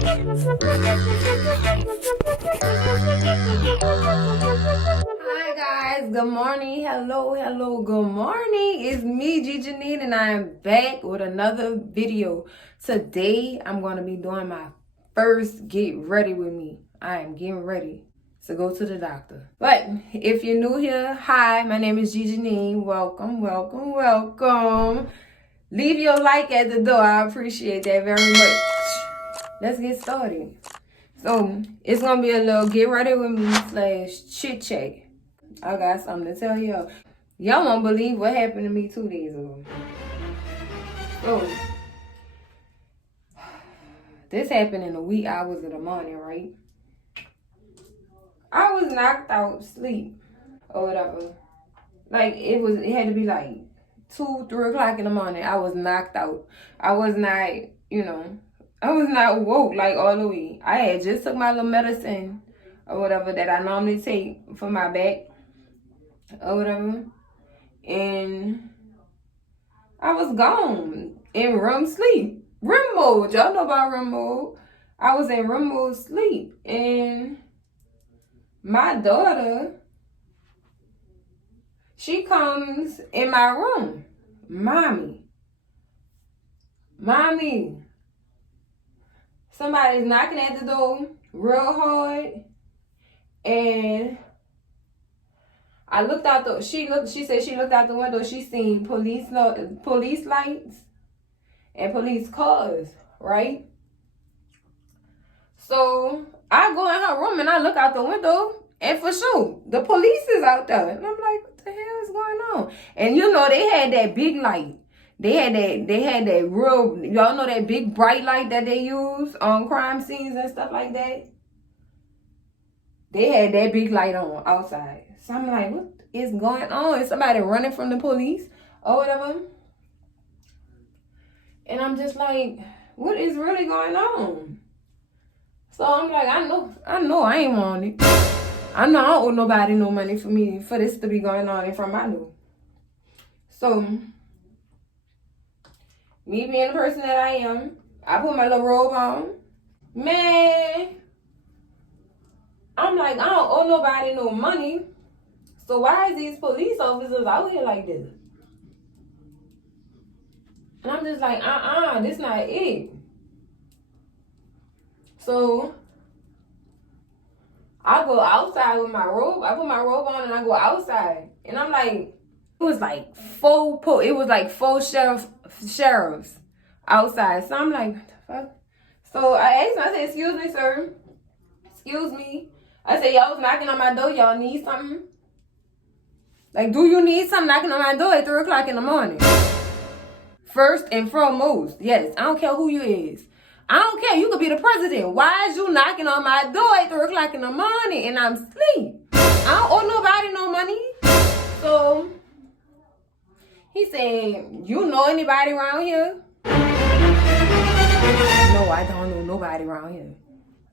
Hi guys, good morning. Hello, good morning. It's me, Janine, and I am back with another video. Today, I'm going to be doing my first get ready with me. I am getting ready to go to the doctor. But if you're new here, hi, my name is Janine. Welcome. Leave your like at the door. I appreciate that very much. Let's get started. So, it's going to be a little get ready with me / chit chat. I got something to tell y'all. Y'all won't believe what happened to me 2 days ago. So, this happened in the wee hours of the morning, right? I was knocked out asleep or whatever. Like, it had to be like 2, 3 o'clock in the morning. I was knocked out. I was not, I was not woke like all the way. I had just took my little medicine or whatever that I normally take for my back or whatever. And I was gone in REM sleep. REM mode. Y'all know about REM mode. I was in REM mode sleep. And my daughter, she comes in my room. Mommy. Somebody's knocking at the door real hard. And I looked out the. She said she looked out the window. She seen police lights and police cars, right? So I go in her room and I look out the window, and for sure the police is out there, and I'm like, what the hell is going on? And they had that big light. They had that real. Y'all know that big bright light that they use on crime scenes and stuff like that. They had that big light on outside. So I'm like, what is going on? Is somebody running from the police or whatever? And I'm just like, what is really going on? So I'm like, I know I ain't want it. I know I don't owe nobody no money for this to be going on in front of my door. So, me being the person that I am, I put my little robe on. Man, I'm like, I don't owe nobody no money. So why is these police officers out here like this? And I'm just like, this not it. So I go outside with my robe. I put my robe on and I go outside. And I'm like, it was like four sheriffs outside. So I'm like, what the fuck? So I asked him, I said, excuse me, sir. Excuse me. I said, y'all was knocking on my door. Y'all need something? Like, do you need something knocking on my door at 3 o'clock in the morning? First and foremost, yes. I don't care who you is. I don't care. You could be the president. Why is you knocking on my door at 3 o'clock in the morning and I'm asleep? I don't owe nobody no money. So, he said, you know anybody around here? No, I don't know nobody around here.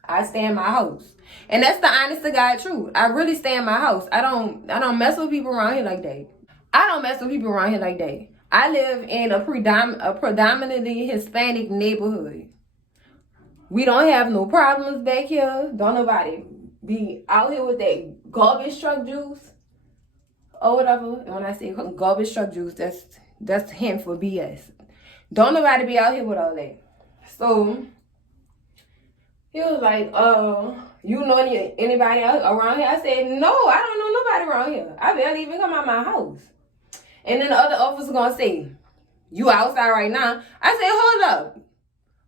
I stay in my house. And that's the honest to God truth. I really stay in my house. I don't mess with people around here like that. I live in a predominantly Hispanic neighborhood. We don't have no problems back here. Don't nobody be out here with that garbage truck juice or whatever. And when I say garbage truck juice, that's hint for BS. Don't nobody be out here with all that. So he was like, you know anybody else around here? I said, no, I don't know nobody around here. I barely even come out my house. And then the other officer gonna say, you outside right now? I said,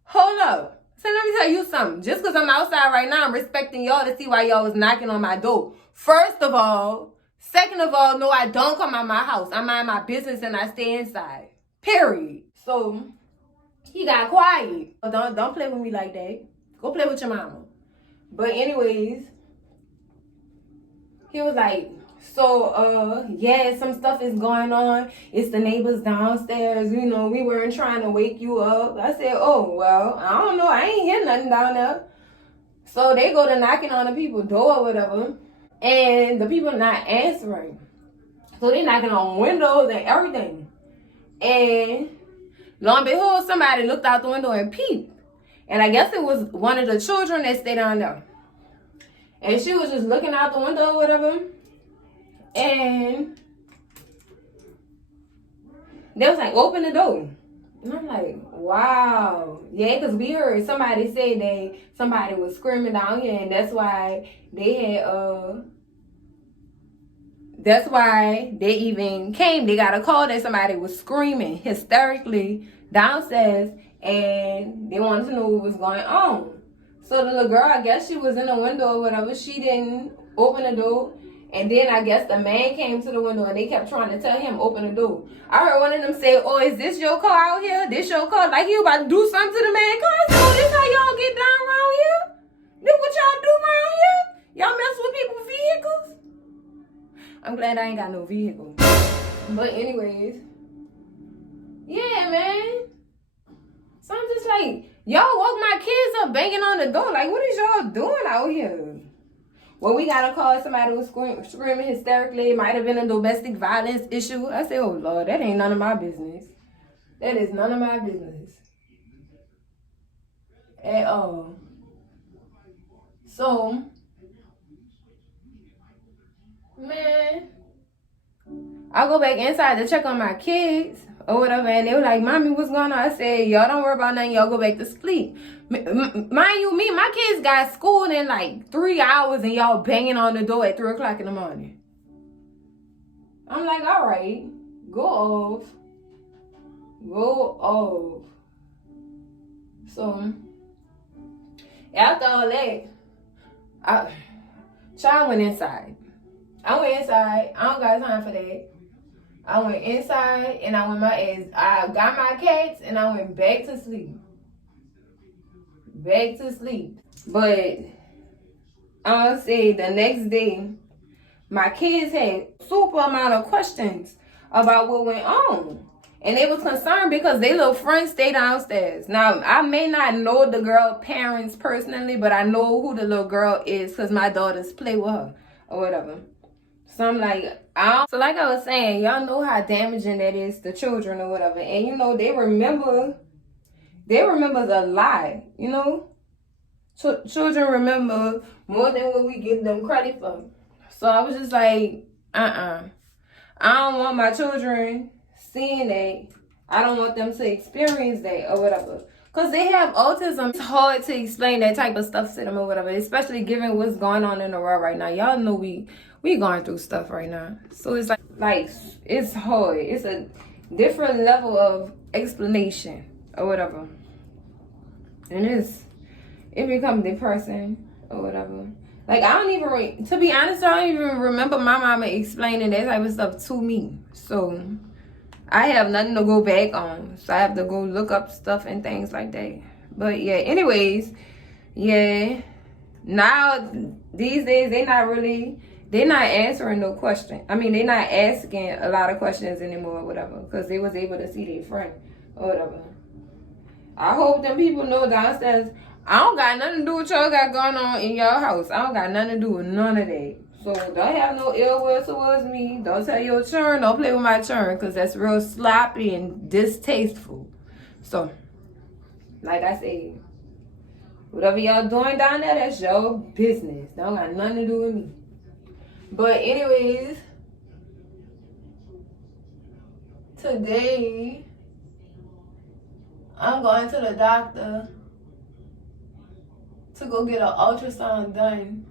hold up. So let me tell you something. Just because I'm outside right now, I'm respecting y'all to see why y'all was knocking on my door. First of all. Second of all, no, I don't come out my house. I mind my business and I stay inside. Period. So he got quiet. Don't play with me like that. Go play with your mama. But anyways, he was like, so, yeah, some stuff is going on. It's the neighbors downstairs. We weren't trying to wake you up. I said, oh, well, I don't know. I ain't hear nothing down there. So they go to knocking on the people's door or whatever. And the people not answering. So they knocking on windows and everything. And lo and behold, somebody looked out the window and peeped. And I guess it was one of the children that stayed down there. And she was just looking out the window or whatever. And they was like, open the door. And I'm like, wow. Yeah, because we heard somebody say somebody was screaming down here, and that's why they even came. They got a call that somebody was screaming hysterically downstairs, and they wanted to know what was going on. So the little girl, I guess she was in the window or whatever. She didn't open the door. And then I guess the man came to the window and they kept trying to tell him open the door. I heard one of them say, oh, is this your car out here? This your car? Like you about to do something to the man car? I said, oh, this how y'all get down around here? This what y'all do around here? Y'all mess with people's vehicles? I'm glad I ain't got no vehicle. But anyways, yeah, man. So I'm just like, y'all woke my kids up banging on the door. Like, what is y'all doing out here? Well, we got a call. Somebody was screaming hysterically. It might have been a domestic violence issue. I said, oh, Lord, that ain't none of my business. That is none of my business. At all. So, man, I go back inside to check on my kids or whatever, and they were like, Mommy, what's going on? I said, y'all don't worry about nothing. Y'all go back to sleep. Mind you, my kids got school in like 3 hours, and y'all banging on the door at 3 o'clock in the morning. I'm like, all right, go off. Go off. So, after all that, child went inside. I went inside. I don't got time for that. I went inside and I went my ass. I got my cats and I went back to sleep. Back to sleep. But I'll say the next day, my kids had super amount of questions about what went on. And they was concerned because their little friends stay downstairs. Now, I may not know the girl parents personally, but I know who the little girl is because my daughters play with her or whatever. So I'm like, so like I was saying, y'all know how damaging that is to children or whatever. And you know, they remember a lot, you know. Children remember more than what we give them credit for. So I was just like, I don't want my children seeing that. I don't want them to experience that or whatever. Because they have autism. It's hard to explain that type of stuff to them or whatever, especially given what's going on in the world right now. Y'all know we going through stuff right now. So it's like it's hard. It's a different level of explanation or whatever. And it becomes depressing or whatever. Like, I don't even, to be honest, I don't even remember my mama explaining that type of stuff to me. So I have nothing to go back on. So I have to go look up stuff and things like that. But yeah, anyways, yeah. Now, these days, they're not answering no question. I mean, they're not asking a lot of questions anymore or whatever. Because they was able to see their friend or whatever. I hope them people know downstairs, I don't got nothing to do with y'all got going on in your house. I don't got nothing to do with none of that. So don't have no ill will towards me. Don't tell your churn. Don't play with my churn, because that's real sloppy and distasteful. So, like I said, whatever y'all doing down there, that's your business. Don't got nothing to do with me. But anyways, today I'm going to the doctor to go get an ultrasound done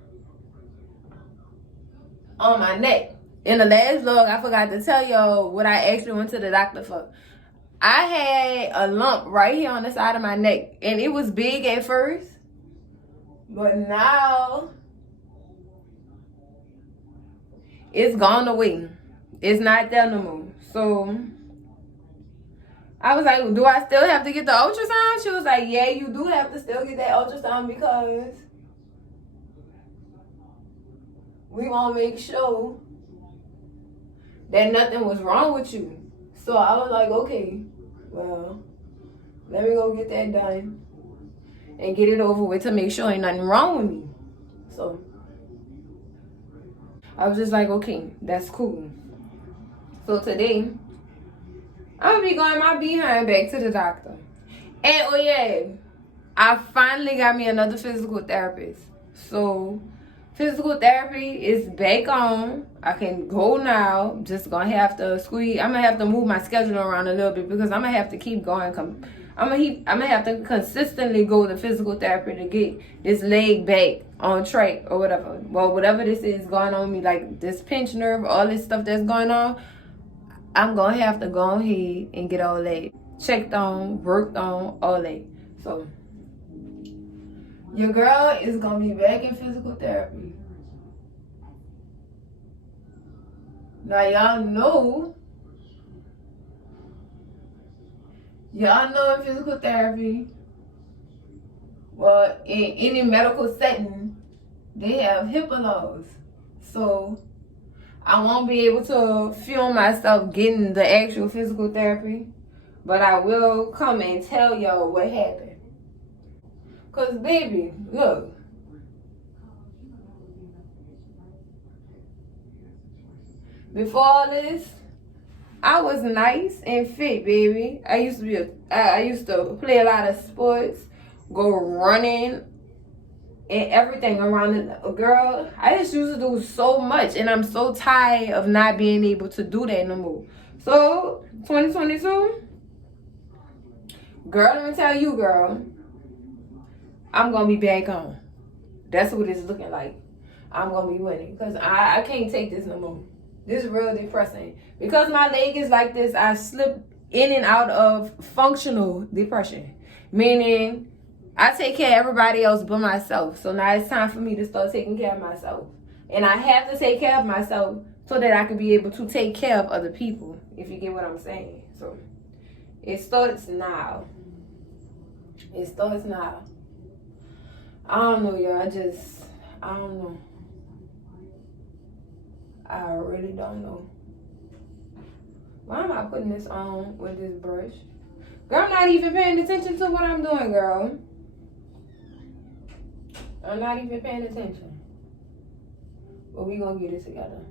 on my neck. In the last vlog, I forgot to tell y'all what I actually went to the doctor for. I had a lump right here on the side of my neck, and it was big at first, but now it's gone away. It's not there no more. So I was like, do I still have to get the ultrasound? She was like, yeah, you do have to still get that ultrasound because we want to make sure that nothing was wrong with you. So I was like, okay, well, let me go get that done and get it over with to make sure ain't nothing wrong with me. So I was just like, okay, that's cool. So today, I'm gonna be going my behind back to the doctor. And oh yeah, I finally got me another physical therapist. So physical therapy is back on. I can go now. Just gonna have to squeeze. I'm gonna have to move my schedule around a little bit because I'm gonna have to keep going. I'm gonna have to consistently go to physical therapy to get this leg back on track or whatever. Well, whatever this is going on me, like this pinched nerve, all this stuff that's going on, I'm gonna have to go ahead and get all that checked on, worked on, all that. So your girl is gonna be back in physical therapy. Now y'all know in physical therapy, well, in any medical setting, they have HIPAA laws. So I won't be able to film myself getting the actual physical therapy, but I will come and tell y'all what happened. Cause baby, look. Before all this, I was nice and fit, baby. I used to play a lot of sports, go running, and everything around it. Girl, I just used to do so much, and I'm so tired of not being able to do that no more. So 2022, girl, let me tell you, girl, I'm gonna be back on. That's what it's looking like. I'm gonna be winning because I can't take this no more. This is real depressing. Because my leg is like this, I slip in and out of functional depression. Meaning, I take care of everybody else but myself. So now it's time for me to start taking care of myself. And I have to take care of myself so that I can be able to take care of other people. If you get what I'm saying. So, it starts now. It starts now. I don't know, y'all. I don't know. I really don't know. Why am I putting this on with this brush? Girl, I'm not even paying attention to what I'm doing, girl. I'm not even paying attention. But we gonna get it together.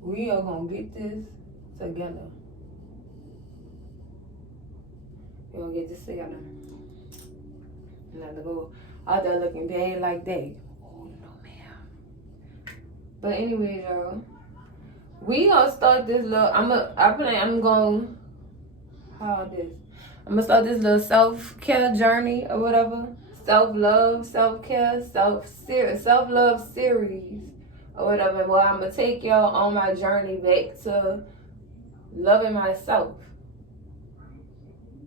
We are gonna get this together. We gonna get this together. Not to go out there looking bad like that. But anyway, y'all, we gonna start this little. I'm gonna start this little self-care journey or whatever. Self-love, self-care, self-love series or whatever. Well, I'm gonna take y'all on my journey back to loving myself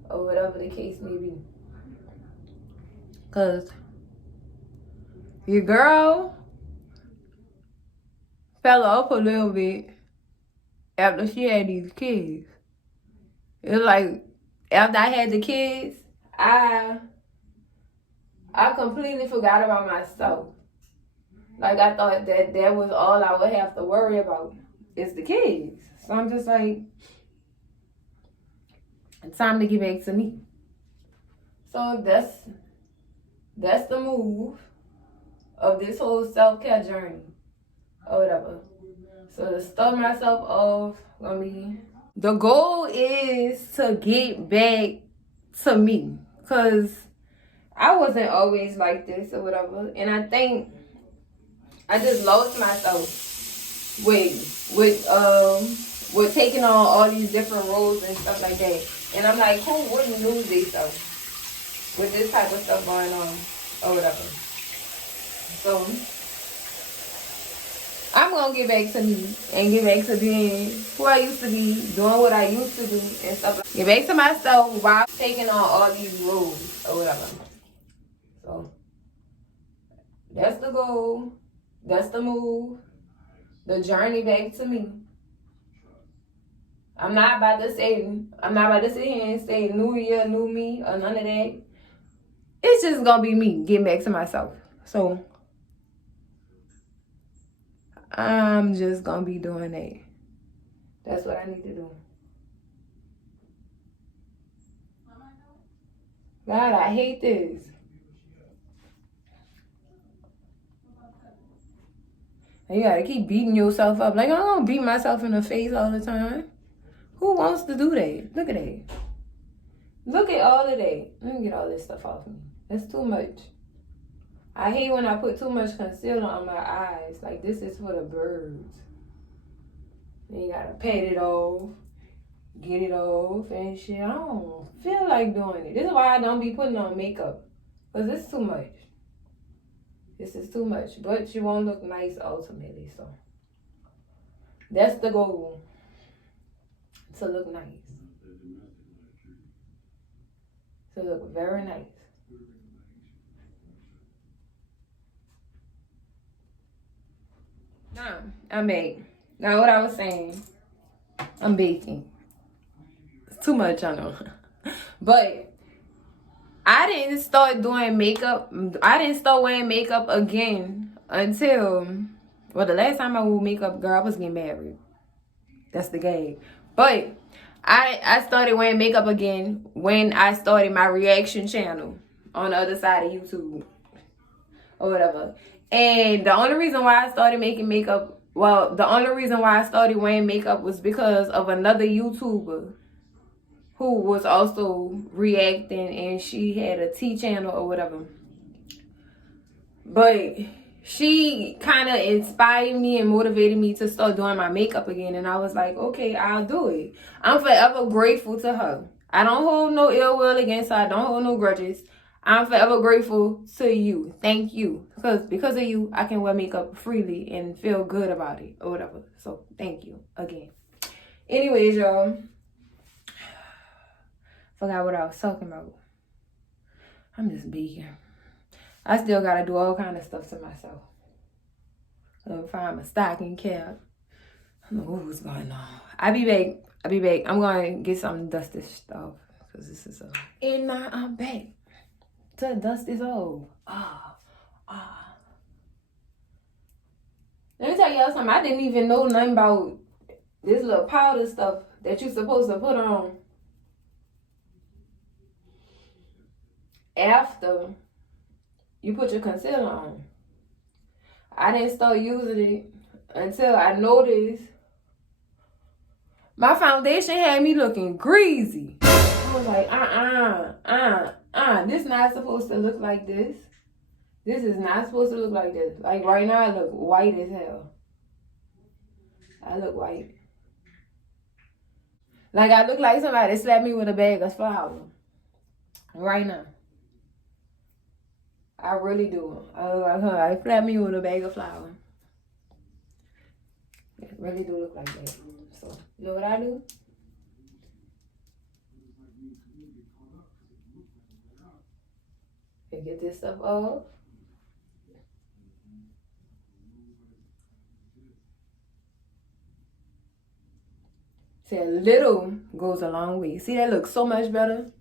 or whatever the case may be. Cause your girl fell off a little bit after she had these kids. It's like after I had the kids, I completely forgot about myself. Like I thought that was all I would have to worry about is the kids. So I'm just like, it's time to get back to me. So that's the move of this whole self-care journey. Or whatever. So to start myself off, the goal is to get back to me. Cause I wasn't always like this or whatever. And I think I just lost myself with taking on all these different roles and stuff like that. And I'm like, who wouldn't lose themselves with this type of stuff going on or whatever. So I'm going to get back to me and get back to being who I used to be, doing what I used to do and stuff. Get back to myself while taking on all these roles or whatever. So, that's the goal. That's the move. The journey back to me. I'm not about to sit here and say new year, new me or none of that. It's just going to be me getting back to myself. So, I'm just gonna be doing that. That's what I need to do. God, I hate this. And you gotta keep beating yourself up. Like, I don't beat myself in the face all the time. Who wants to do that? Look at that. Look at all of that. Let me get all this stuff off me. That's too much. I hate when I put too much concealer on my eyes. Like, this is for the birds. Then you gotta pat it off, get it off, and shit. I don't feel like doing it. This is why I don't be putting on makeup. Because it's too much. This is too much. But you won't look nice ultimately, so. That's the goal. To look nice. To look very nice. I'm baking. Now, what I was saying, I'm baking. It's too much, I know. But I didn't start doing makeup. I didn't start wearing makeup again until, well, the last time I wore makeup, girl, I was getting married. That's the game. But I started wearing makeup again when I started my reaction channel on the other side of YouTube or whatever. And the only reason why I started making makeup, well, the only reason why I started wearing makeup was because of another YouTuber who was also reacting, and she had a tea channel or whatever. But she kind of inspired me and motivated me to start doing my makeup again. And I was like, okay, I'll do it. I'm forever grateful to her. I don't hold no ill will against her. I don't hold no grudges. I'm forever grateful to you. Thank you. Because of you, I can wear makeup freely and feel good about it or whatever. So thank you again. Anyways, y'all. Forgot what I was talking about. I'm just being. I still gotta do all kind of stuff to myself. Find my stocking cap. I don't know what's going on. I'll be back. I'm going to get some dust this stuff. Because this is and now I'm back. The dust is off. Let me tell y'all something. I didn't even know nothing about this little powder stuff that you're supposed to put on after you put your concealer on. I didn't start using it until I noticed my foundation had me looking greasy. I was like, this not supposed to look like this. This is not supposed to look like this. Like right now, I look white as hell. I look white. Like I look like somebody slapped me with a bag of flour. Right now. I really do. I look like her. I slapped me with a bag of flour. It really do look like that. So, you know what I do? And get this stuff off. See, a little goes a long way. See, that looks so much better.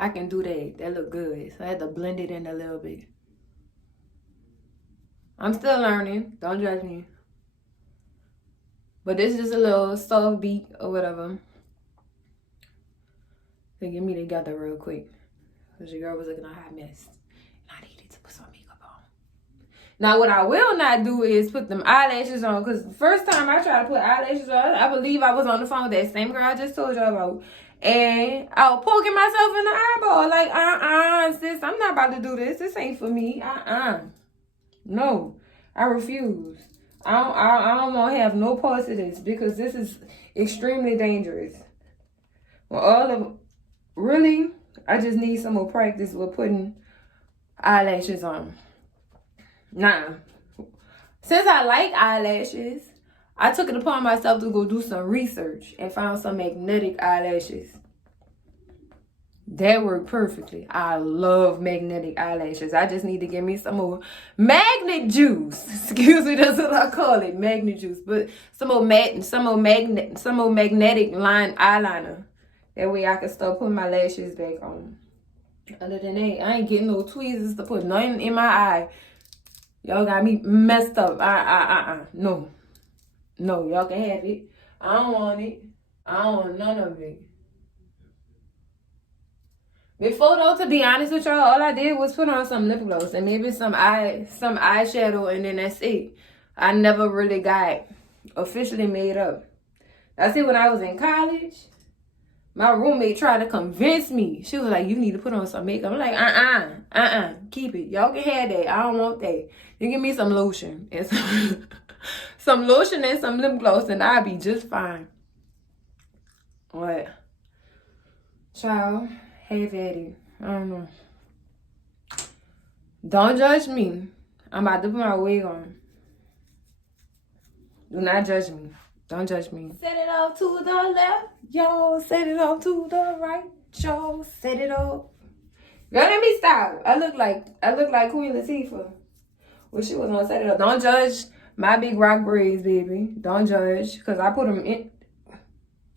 I can do that. That look good. So I had to blend it in a little bit. I'm still learning. Don't judge me. But this is just a little soft beat or whatever. To get me together real quick. Because your girl was looking a hot mess. And I needed to put some makeup on. Now, what I will not do is put them eyelashes on. Because the first time I tried to put eyelashes on, I believe I was on the phone with that same girl I just told y'all about. And I was poking myself in the eyeball. Like, sis, I'm not about to do this. This ain't for me. No, I refuse. I don't want to have no parts of this because this is extremely dangerous. Well, really, I just need some more practice with putting eyelashes on. Now, since I like eyelashes, I took it upon myself to go do some research and found some magnetic eyelashes. That worked perfectly. I love magnetic eyelashes. I just need to get me some more magnet juice. Excuse me, that's what I call it, magnet juice. But some more magnetic line eyeliner. That way I can start putting my lashes back on. Other than that, I ain't getting no tweezers to put nothing in my eye. Y'all got me messed up. No, y'all can have it. I don't want it. I don't want none of it. Before though, to be honest with y'all, all I did was put on some lip gloss and maybe some eyeshadow, and then that's it. I never really got officially made up. I see when I was in college, My roommate tried to convince me. She was like, you need to put on some makeup. I'm like, keep it. Y'all can have that. I don't want that. You give me some lotion and some lotion and some lip gloss and I'll be just fine. What? Child, have at it. I don't know. Don't judge me. I'm about to put my wig on. Do not judge me. Don't judge me. Set it off to the left. Yo, set it off to the right. Yo, set it off. Girl, let me stop. I look like Queen Latifah. Well, she was gonna set it up. Don't judge my big rock braids, baby. Don't judge. Because I put them in.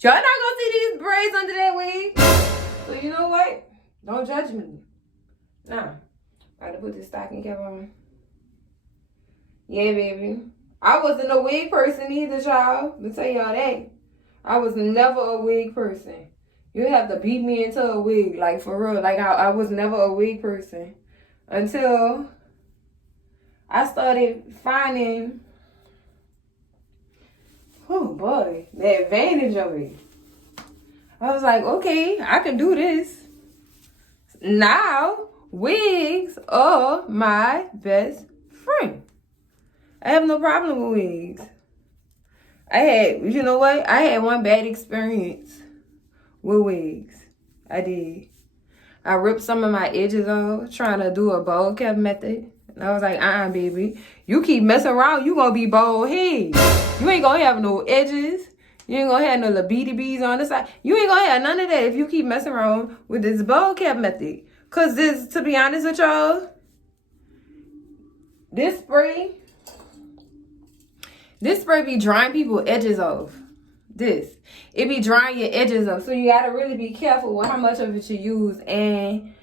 Y'all not gonna see these braids under that wig. So you know what? Don't judge me. Nah. I had to put this stocking cap on. Yeah, baby. I wasn't a wig person either, y'all. Let me tell y'all that. I was never a wig person. You have to beat me into a wig, like for real. Like I was never a wig person until I started finding, oh boy, the advantage of it. I was like, okay, I can do this. Now, wigs are my best friend. I have no problem with wigs. You know what? I had one bad experience with wigs. I did. I ripped some of my edges off trying to do a bowl cap method. And I was like, baby. You keep messing around, you gonna be bald head. You ain't gonna have no edges. You ain't gonna have no little beady beads on the side. You ain't gonna have none of that if you keep messing around with this bowl cap method. Cause this, to be honest with y'all, this spray be drying people's edges off. It be drying your edges off. So you gotta really be careful with how much of it you use and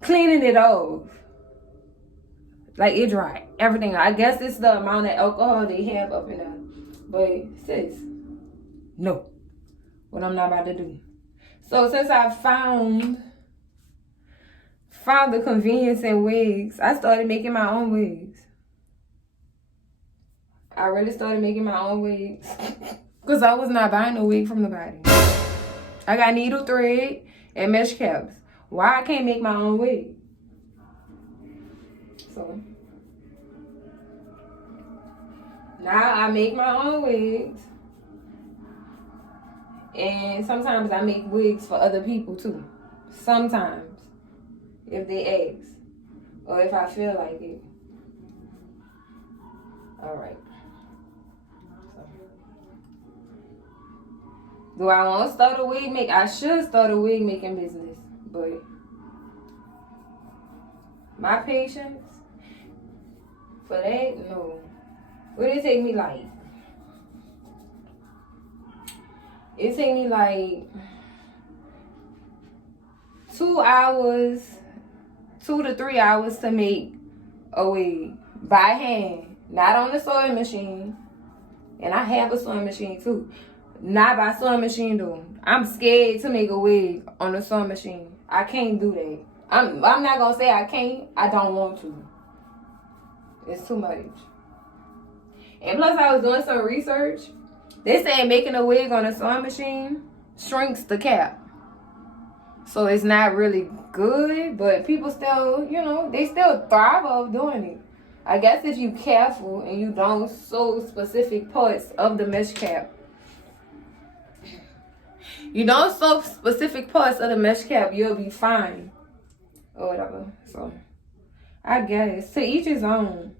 cleaning it off. Like it dry everything. I guess it's the amount of alcohol they have up in there. But sis, no. What I'm not about to do. So since I found the convenience in wigs, I started making my own wigs. I really started making my own wigs. Because I was not buying no wig from nobody. I got needle thread and mesh caps. Why I can't make my own wig? So now I make my own wigs. And sometimes I make wigs for other people too. Sometimes. If they ask. Or if I feel like it. Alright. Do I want to start a wig make? I should start a wig making business, but my patience for that, no. What did it take me like? It take me like 2 hours, 2 to 3 hours to make a wig by hand, not on the sewing machine. And I have a sewing machine too. Not by sewing machine though. I'm scared to make a wig on a sewing machine. I can't do that. I'm not gonna say I can't. I don't want to. It's too much. And plus I was doing some research. They say making a wig on a sewing machine shrinks the cap. So it's not really good, but people still, they still thrive off doing it. I guess if you're careful and you don't sew specific parts of the mesh cap. You don't sew specific parts of the mesh cap, you'll be fine. Or whatever. So, I guess. To each his own.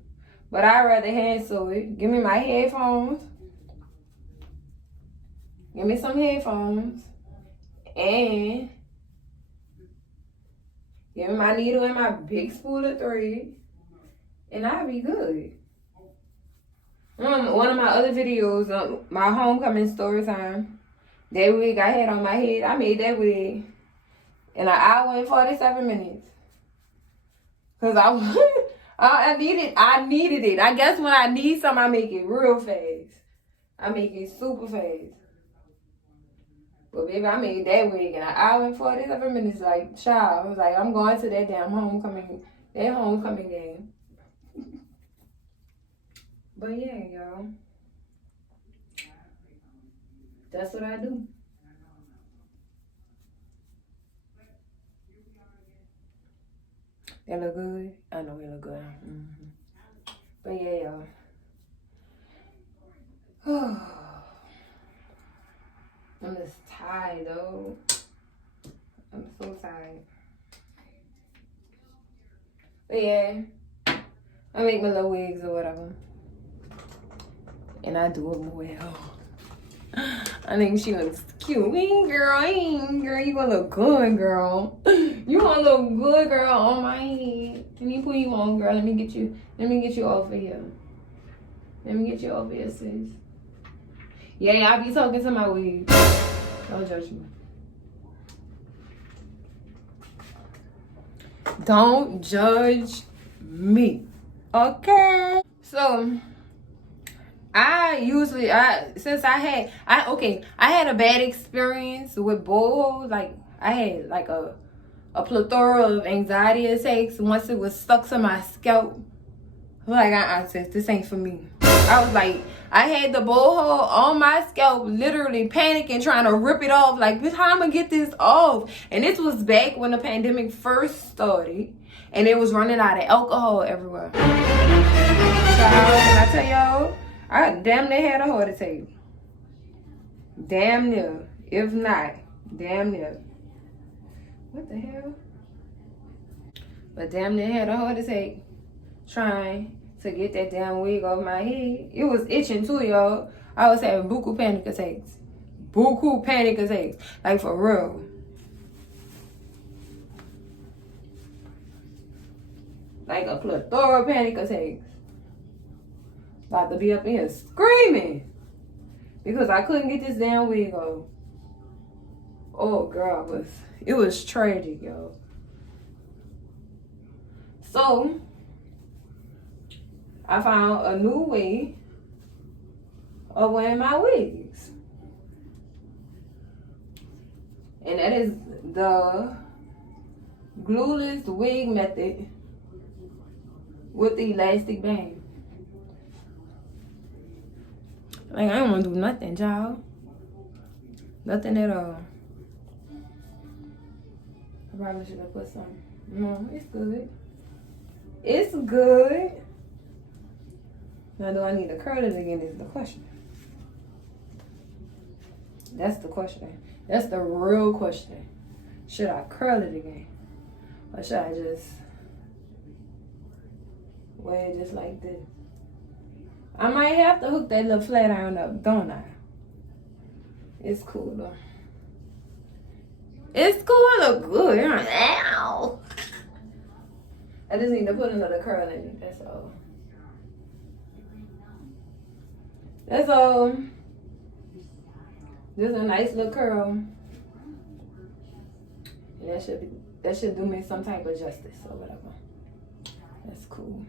But I'd rather hand sew it. Give me my headphones. Give me some headphones. And give me my needle and my big spool of thread. And I'll be good. One of my other videos, my homecoming story time. That wig I had on my head, I made that wig in an hour and 47 minutes. Cause I needed it. I guess when I need something, I make it real fast. I make it super fast. But baby, I made that wig in an hour and 47 minutes. Like, child, I was like, I'm going to that damn homecoming game. But yeah, y'all. That's what I do. It look good? I know it look good. But yeah, y'all. I'm just tired, though. I'm so tired. But yeah, I make my little wigs or whatever. And I do them well. I think she looks cute. Girl, you gonna look good, girl. You gonna look good, girl, on my head. Let me put you on, girl. Let me get you off of here. Let me get you off of here, sis. Yeah, I be talking to my wig. Don't judge me. Don't judge me. Okay? So I had a bad experience with boils. Like I had like a plethora of anxiety attacks once it was stuck to my scalp. Like I said, this ain't for me. I was like, I had the bull hole on my scalp, literally panicking, trying to rip it off. Like, bitch, how am I gonna get this off? And this was back when the pandemic first started, and it was running out of alcohol everywhere. Child, can I tell y'all? I damn near had a heart attack. Damn near. If not, damn near. What the hell? But damn near had a heart attack trying to get that damn wig off my head. It was itching too, y'all. I was having buku panic attacks. Buku panic attacks. Like for real. Like a plethora of panic attacks. About to be up in here screaming. Because I couldn't get this damn wig off. Oh girl, it was tragic, y'all. So I found a new way of wearing my wigs. And that is the glueless wig method with the elastic band. Like, I don't want to do nothing, y'all. Nothing at all. I probably should have put some. No, it's good. It's good. Now, do I need to curl it again is the question. That's the question. That's the real question. Should I curl it again? Or should I just wear it just like this? I might have to hook that little flat iron up, don't I? It's cool, though. It's cool. I look good. Ow. I just need to put another curl in it. That's all. That's all. Just a nice little curl. And that should do me some type of justice or whatever. That's cool.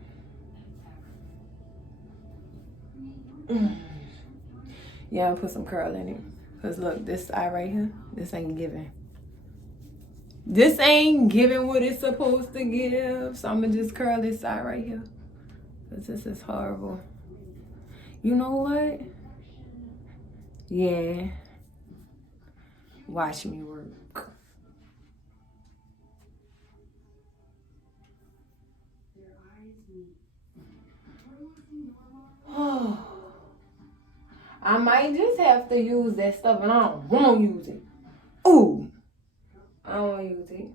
Yeah, I'll put some curl in it. Cause look, this eye right here, this ain't giving. This ain't giving what it's supposed to give. So I'm gonna just curl this side right here. Cause this is horrible. You know what? Yeah. Watch me work. Oh. I might just have to use that stuff, and I don't want to use it. Ooh. I don't want to use it.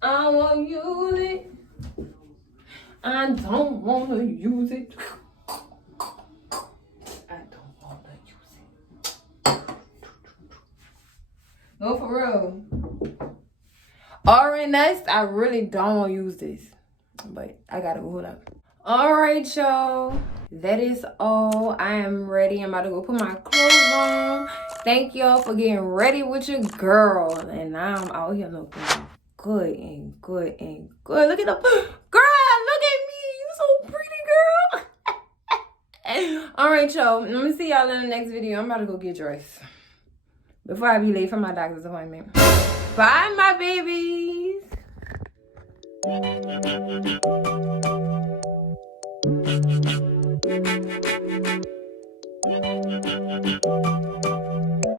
I don't want to use it. I don't want to use it. I don't want to use it. No, for real. RNS, I really don't want to use this. But I got to hold up. All right, y'all. That is all. I am ready. I'm about to go put my clothes on. Thank y'all for getting ready with your girl. And now I'm out here looking good and good and good. Look at the girl. Look at me. You so pretty, girl. All right, y'all. Let me see y'all in the next video. I'm about to go get dressed before I be late for my doctor's appointment. Bye, my babies.